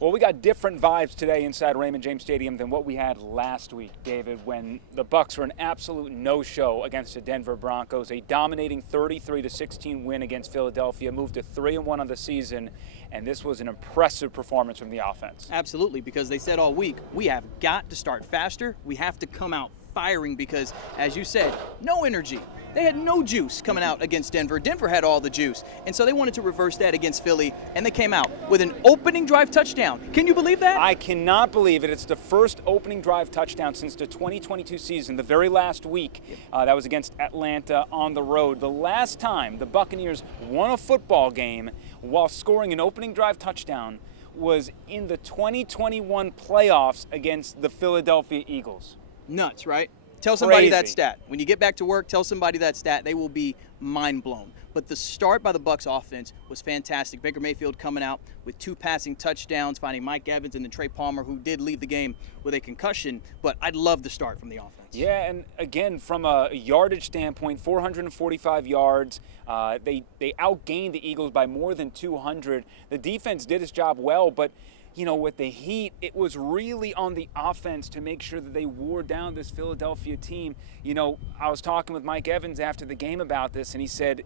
Well, we got different vibes today inside Raymond James Stadium than what we had last week, David, when the Bucs were an absolute no-show against the Denver Broncos. A dominating 33-16 win against Philadelphia, moved to 3-1 on the season, and this was an impressive performance from the offense. Absolutely, because they said all week, we have got to start faster. We have to come out firing because, as you said, no energy. They had no juice coming out against Denver. Denver had all the juice. And so they wanted to reverse that against Philly, and they came out with an opening drive touchdown. Can you believe that? I cannot believe it. It's the first opening drive touchdown since the 2022 season, the very last week. That was against Atlanta on the road. The last time the Buccaneers won a football game while scoring an opening drive touchdown was in the 2021 playoffs against the Philadelphia Eagles. Nuts, right? Tell somebody that Crazy. stat. When you get back to work, tell somebody that stat. They will be mind blown. But the start by the Bucs offense was fantastic. Baker Mayfield coming out with 2 passing touchdowns, finding Mike Evans and then Trey Palmer, who did leave the game with a concussion. But I love the start from the offense. Yeah, and again, from a yardage standpoint, 445 yards. They outgained the Eagles by more than 200. The defense did its job well, but you know, with the heat, it was really on the offense to make sure that they wore down this Philadelphia team. You know, I was talking with Mike Evans after the game about this, and he said,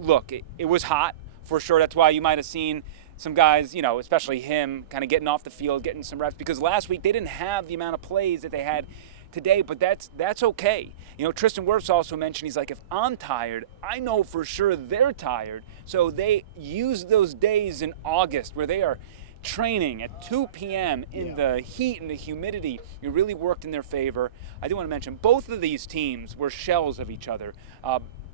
look, it was hot for sure. That's why you might have seen some guys, you know, especially him, kind of getting off the field, getting some reps, because last week they didn't have the amount of plays that they had today, but that's okay. You know, Tristan Wirfs also mentioned, he's like, if I'm tired, I know for sure they're tired. So they use those days in August where they are training at 2 p.m. in the heat and the humidity. It really worked in their favor. I do want to mention both of these teams were shells of each other.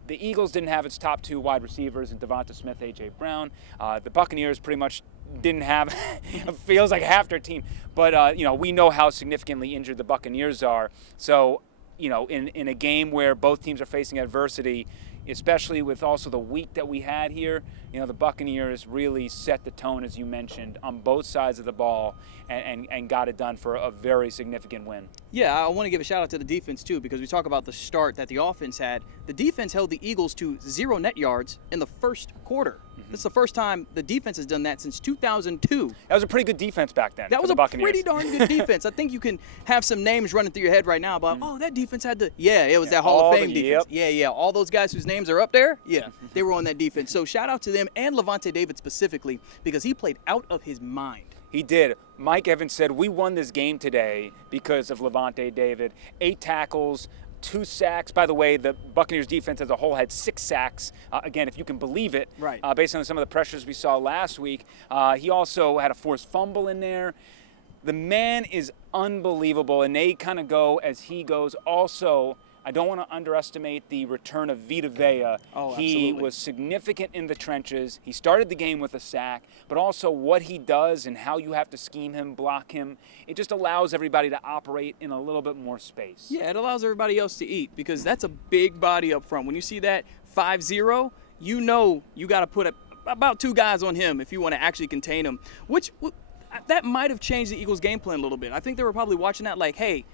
The Eagles didn't have its top 2 wide receivers in Devonta Smith, A.J. Brown. The Buccaneers pretty much didn't have, it feels like half their team. But, you know, we know how significantly injured the Buccaneers are. So, you know, in a game where both teams are facing adversity, especially with also the week that we had here, you know, the Buccaneers really set the tone, as you mentioned, on both sides of the ball and got it done for a very significant win. Yeah, I want to give a shout out to the defense too, because we talk about the start that the offense had. The defense held the Eagles to 0 net yards in the first quarter. This is the first time the defense has done that since 2002. That was a pretty good defense back then. That was the a Buccaneers. pretty darn good defense. I think you can have some names running through your head right now about, oh, that defense had to, it was that Hall of Fame defense. Yeah, all those guys whose names are up there, they were on that defense. So shout out to them and Levante David specifically, because he played out of his mind. He did. Mike Evans said, we won this game today because of Levante David. 8 tackles, 2 sacks. By the way, the Buccaneers defense as a whole had 6 sacks. Again, if you can believe it, right. Based on some of the pressures we saw last week. He also had a forced fumble in there. The man is unbelievable, and they kind of go as he goes. Also, I don't want to underestimate the return of Vita Vea. Oh, he absolutely. was significant in the trenches. He started the game with a sack, but also what he does and how you have to scheme him, block him, it just allows everybody to operate in a little bit more space. Yeah, it allows everybody else to eat, because that's a big body up front. When you see that 5-0, you know you got to put about 2 guys on him if you want to actually contain him, which that might have changed the Eagles' game plan a little bit. I think they were probably watching that like, hey,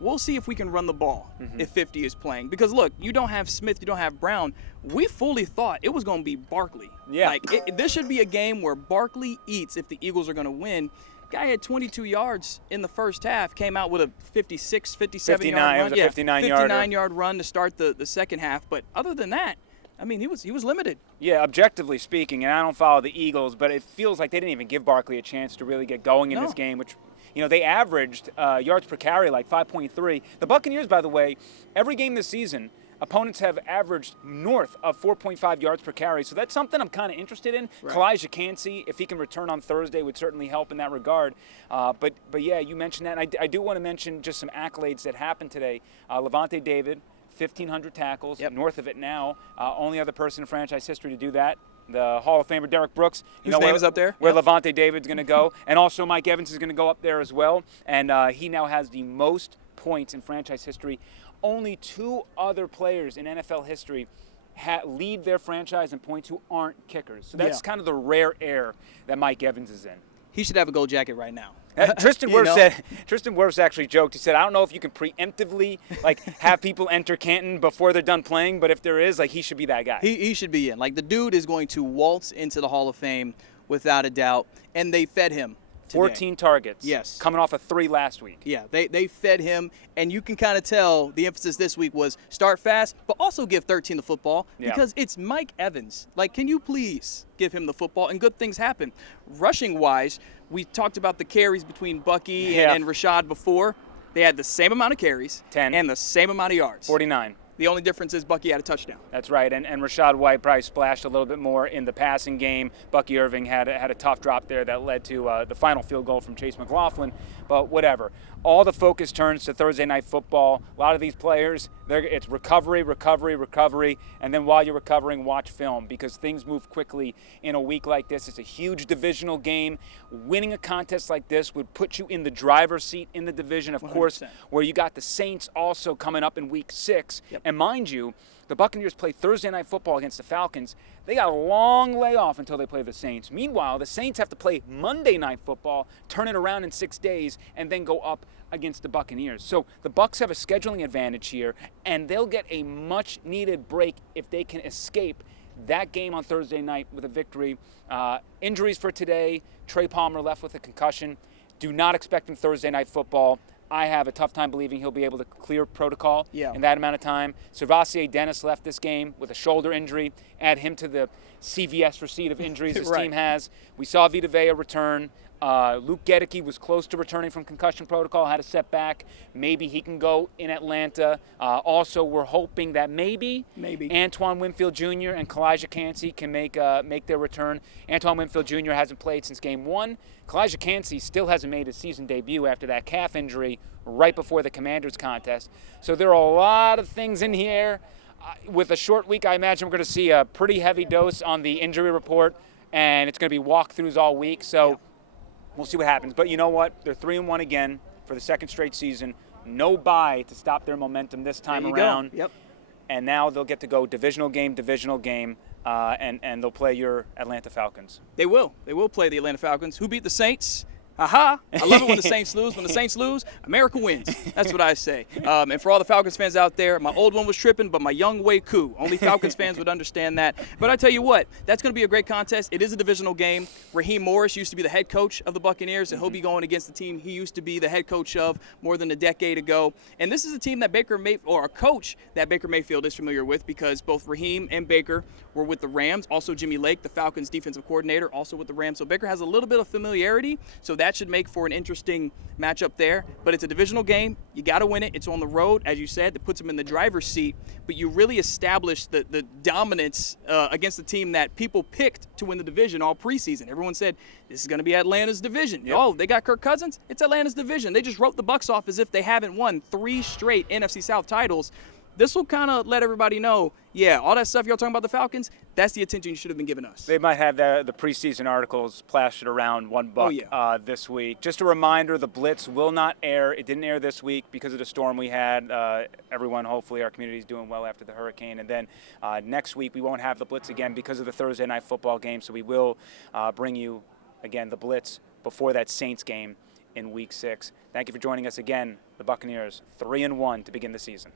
we'll see if we can run the ball if 50 is playing. Because, look, you don't have Smith, you don't have Brown. We fully thought it was going to be Barkley. Yeah. Like, this should be a game where Barkley eats if the Eagles are going to win. Guy had 22 yards in the first half, came out with a 56, 57-yard run. It was a 59-yarder. 59-yard run to start the second half. But other than that, I mean, he was limited. Yeah, objectively speaking, and I don't follow the Eagles, but it feels like they didn't even give Barkley a chance to really get going in this game, which, you know, they averaged yards per carry like 5.3. The Buccaneers, by the way, every game this season, opponents have averaged north of 4.5 yards per carry. So that's something I'm kind of interested in. Right. Kalijah Kancey, if he can return on Thursday, would certainly help in that regard. But yeah, you mentioned that. And I do want to mention just some accolades that happened today. Levante David, 1,500 tackles, north of it now. Only other person in franchise history to do that. The Hall of Famer Derek Brooks. Whose name is up there? Where Levante David's going to go. And also Mike Evans is going to go up there as well. And he now has the most points in franchise history. Only 2 other players in NFL history lead their franchise in points who aren't kickers. So that's kind of the rare air that Mike Evans is in. He should have a gold jacket right now. Tristan Wirfs actually joked. He said, I don't know if you can preemptively have people enter Canton before they're done playing, but if there is, he should be that guy. He should be in. The dude is going to waltz into the Hall of Fame without a doubt, and they fed him 14 targets. Yes. Coming off of 3 last week. Yeah, they fed him, and you can kind of tell the emphasis this week was start fast, but also give 13 the football because it's Mike Evans. Like, can you please give him the football? And good things happen. Rushing-wise, we talked about the carries between Bucky and Rashad before. They had the same amount of carries 10 and the same amount of yards. 49. The only difference is Bucky had a touchdown. That's right, and Rashad White probably splashed a little bit more in the passing game. Bucky Irving had a tough drop there that led to the final field goal from Chase McLaughlin, but whatever. All the focus turns to Thursday Night Football. A lot of these players, it's recovery, recovery, recovery, and then while you're recovering, watch film because things move quickly in a week like this. It's a huge divisional game. Winning a contest like this would put you in the driver's seat in the division, of 100%. Course, where you got the Saints also coming up in Week 6. Yep. And mind you, the Buccaneers play Thursday Night Football against the Falcons. They got a long layoff until they play the Saints. Meanwhile, the Saints have to play Monday Night Football, turn it around in 6 days, and then go up against the Buccaneers. So the Bucs have a scheduling advantage here, and they'll get a much-needed break if they can escape that game on Thursday night with a victory. Injuries for today, Trey Palmer left with a concussion. Do not expect him Thursday Night Football. I have a tough time believing he'll be able to clear protocol in that amount of time. Servassier Dennis left this game with a shoulder injury. Add him to the CVS receipt of injuries his team has. We saw Vita Vea return. Luke Gedeke was close to returning from concussion protocol, had a setback. Maybe he can go in Atlanta. Also, we're hoping that maybe Antoine Winfield Jr. and Kalijah Kancey can make their return. Antoine Winfield Jr. hasn't played since Game 1. Kalijah Kancey still hasn't made his season debut after that calf injury right before the Commanders contest. So there are a lot of things in here. With a short week, I imagine we're going to see a pretty heavy dose on the injury report, and it's going to be walkthroughs all week. So we'll see what happens. But you know what? They're 3-1 again for the second straight season. No bye to stop their momentum this time around. Yep. And now they'll get to go divisional game, and they'll play your Atlanta Falcons. They will. They will play the Atlanta Falcons. Who beat the Saints? Aha! I love it when the Saints lose. When the Saints lose, America wins. That's what I say. And for all the Falcons fans out there, my old one was tripping, but my young way cool. Only Falcons fans would understand that. But I tell you what, that's going to be a great contest. It is a divisional game. Raheem Morris used to be the head coach of the Buccaneers, and he'll be going against the team he used to be the head coach of more than a decade ago. And this is a team that a coach that Baker Mayfield is familiar with because both Raheem and Baker were with the Rams. Also, Jimmy Lake, the Falcons defensive coordinator, also with the Rams. So Baker has a little bit of familiarity. So that should make for an interesting matchup there. But it's a divisional game. You got to win it. It's on the road, as you said. That puts them in the driver's seat. But you really establish the dominance against the team that people picked to win the division all preseason. Everyone said, this is going to be Atlanta's division. Yep. Oh, they got Kirk Cousins? It's Atlanta's division. They just wrote the Bucs off as if they haven't won 3 straight NFC South titles. This will kind of let everybody know, all that stuff y'all talking about the Falcons, that's the attention you should have been giving us. They might have the preseason articles plastered around $1 this week. Just a reminder, the Blitz will not air. It didn't air this week because of the storm we had. Everyone, hopefully, our community is doing well after the hurricane. And then next week, we won't have the Blitz again because of the Thursday night football game. So we will bring you, again, the Blitz before that Saints game in Week 6. Thank you for joining us again. The Buccaneers, 3-1 to begin the season.